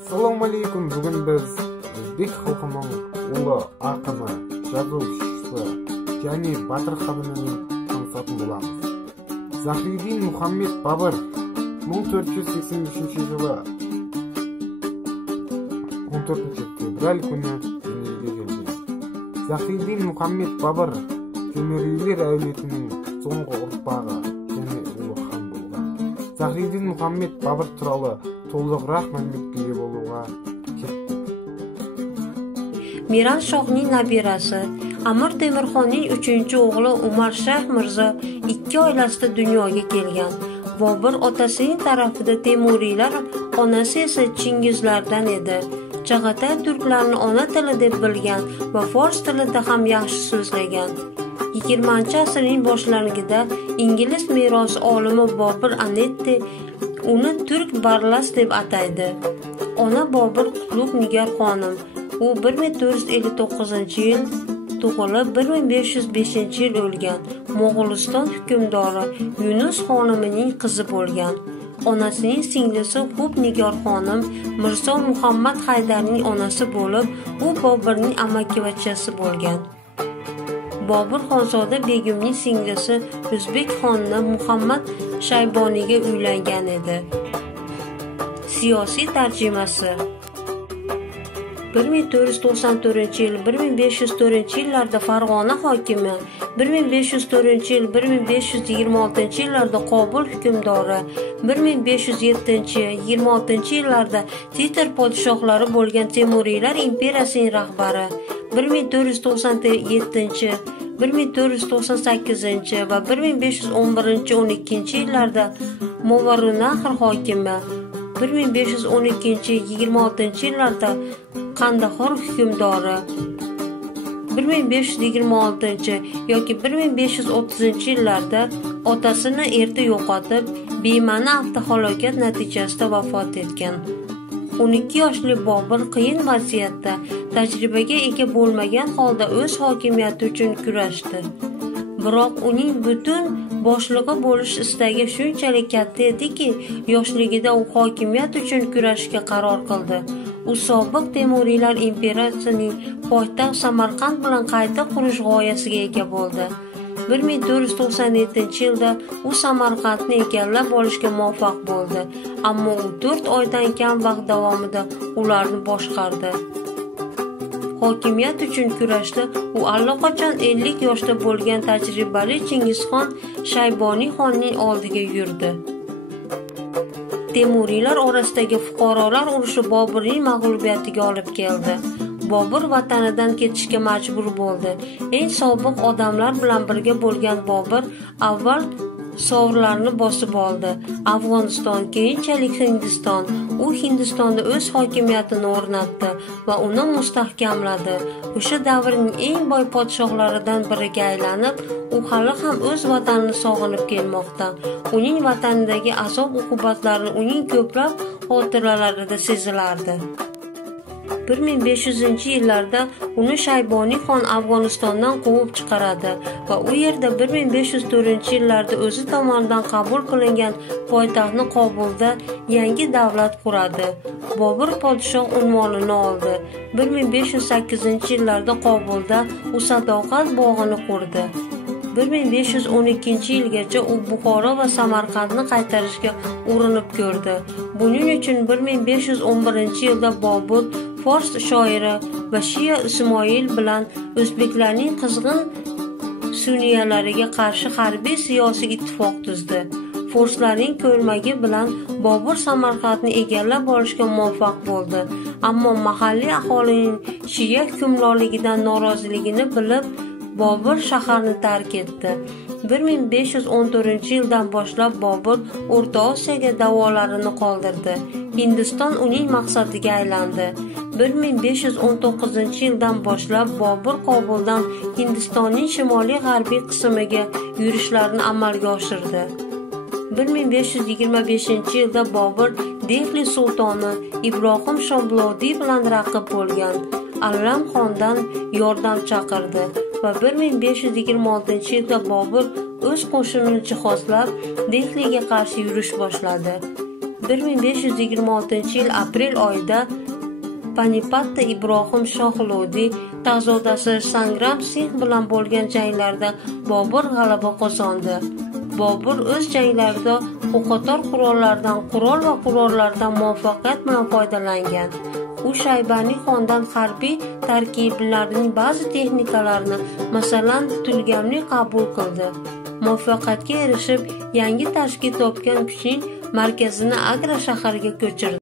Assalomu alaykum. Bugun biz o'zbek xalqining ulu aqimi, yozuvchisi Jami Batır xodimining konsertini bo'lamiz. Zahiriddin Muhammad Babur 1483-yili 14-fevral kuni dunyoga kelgan. Zahiriddin Muhammad Babur Temuriylar avlodining so'nggi urpog'i, ya'ni ulug' xon bo'lgan. Zahiriddin Muhammad Babur turali to'liqroq ma'lumotga ega bo'lishga ketdi. Miran Shohning nabirasi Amir Temurxonning 3-o'g'li Umar Shayx Mirzo 2 oilasida dunyoga kelgan. Bobur otasining tarafida Temuriylar, onasi esa Chingizlardan edi. Chag'atay turklarni ona tili deb bilgan va fors tilida ham yaxshi so'zlagan. 20-asrning boshlarida Ingliz merosi olimi Bobur Anetti uni turk Barlas deb ataydi. Ona Bobur Qutlug' Nigar xonim. U 1459-yil tug'ilib 1505-yil o'lgan. Mo'g'uliston hukmdori Yunus xonimining qizi bo'lgan. Onasining singlisi Hub Nigar xonim Mirzo Muhammad Haydarning onasi bo'lib, u Boburning amakivachchasi bo'lgan. Bobur Xonzoda begimning singlisi O'zbek xonni Muhammad Shayboniyga uylangan edi. Siyosiy tarjimasi 1494-yil 1504-yillarda Farg'ona hokimi, 1504-yil 1526-yillarda Qobul hukmdori, 1507-26-yillarda Titir podshohlari bo'lgan Temuriylar imperiyasining rahbari, 1497 1498 va 1511-12-yillarda Movarunnahar hokimi, 1512-26-yillarda Qandahor hukmdori, 1526 yoki 1530-yillarda otasini erta yo'qotib, bema'ni avtohalokat natijasida vafot etgan. 12 yoshli Bobur qiyin vaziyatda, tajribaga ega bo'lmagan holda o'z hokimiyati uchun kurashdi. Biroq uning butun boshlig'i bo'lish istagi shunchalik katta ediki, yoshligida u hokimiyat uchun kurashga qaror qildi. U sobiq Temuriylar imperiyasining poytaxt Samarqand bilan qayta qurish g'oyasiga ega bo'ldi. 1497-yilda u Samarqandni egallab olishga muvaffaq bo'ldi, ammo u 4 oydan kam vaqt davomida ularni boshqardi. Hokimiyat uchun kurashda u allaqachon 50 yoshda bo'lgan tajribali Chingizxon Shayboniy xonning oldiga yurdi. Temuriylar orasidagi fuqarolar urushi Boburning mag'lubiyatiga olib keldi. Bobur vatanidan ketishga majbur bo'ldi. Eng sobiq odamlar bilan birga bo'lgan Bobur avval Sovrlarni bosib oldi. Afg'oniston, keyinchalik Hindiston. U Hindistonda o'z hokimiyatini o'rnatdi va uni mustahkamladi. O'sha davrning eng boy podshohlaridan biriga aylanib, u hali ham o'z vatanini sog'inib kelmoqda. Uning vatanidagi azob-uqubatlarni uning ko'plab xotiralarida sezilardi. 1500-yillarda uni Shayboniy xon Afg'onistondan quvib chiqaradi va u yerda 1504-yillarda o'zi tomonidan qabul qilingan poytaxtni Qobulda yangi davlat quradi. Bobur podshoh unvonini oldi. 1508-yillarda Qobulda u Sadoqat bog'ini qurdi. 1512-yilgacha u Buxoro va Samarqandni qaytarishga urinib ko'rdi. Buning uchun 1511-yilda Bobur Fors shoiri va Shia Ismoil bilan o'zbeklarning qizg'in sunniyalariga qarshi harbiy siyosiy ittifoq tuzdi. Forslarning ko'magi bilan Bobur Samarqandni egallab olishga muvaffaq bo'ldi, ammo mahalliy aholining Shia hukmronligidan noroziligini bilib, Bobur shaharni tark etdi. 1514-yildan boshlab Bobur O'rta Osiyoga davolarini qoldirdi. Hindiston uning maqsadiga aylandi. 1519-yildan boshlab Bobur Qobuldan Hindistonning shimoliy g'arbiy qismiga yurishlarni amalga oshirdi. 1525-yilda Bobur Dehli sultoni Ibrohim Shoblodiy bilan raqib bo'lgan Allam xondan yordam chaqirdi va 1526-yilda Bobur o'z qo'shinini jihozlab Dehliga qarshi yurish boshladi. 1526-yil aprel oyida Panipatda Ibrohim Shoh Lodi tag'zodasi Sangram Singh bilan bo'lgan janglarda Bobur g'alaba qozondi. Bobur o'z janglarida o'qotar qurollardan muvaffaqiyat bilan foydalangan. U Shaybaniy xondan harbiy tarkiblarning ba'zi texnikalarini, masalan, tutilganini qabul qildi. Muvaffaqiyatga erishib, yangi tashkil topgan kuchning markazini Agra shahriga ko'chirdi.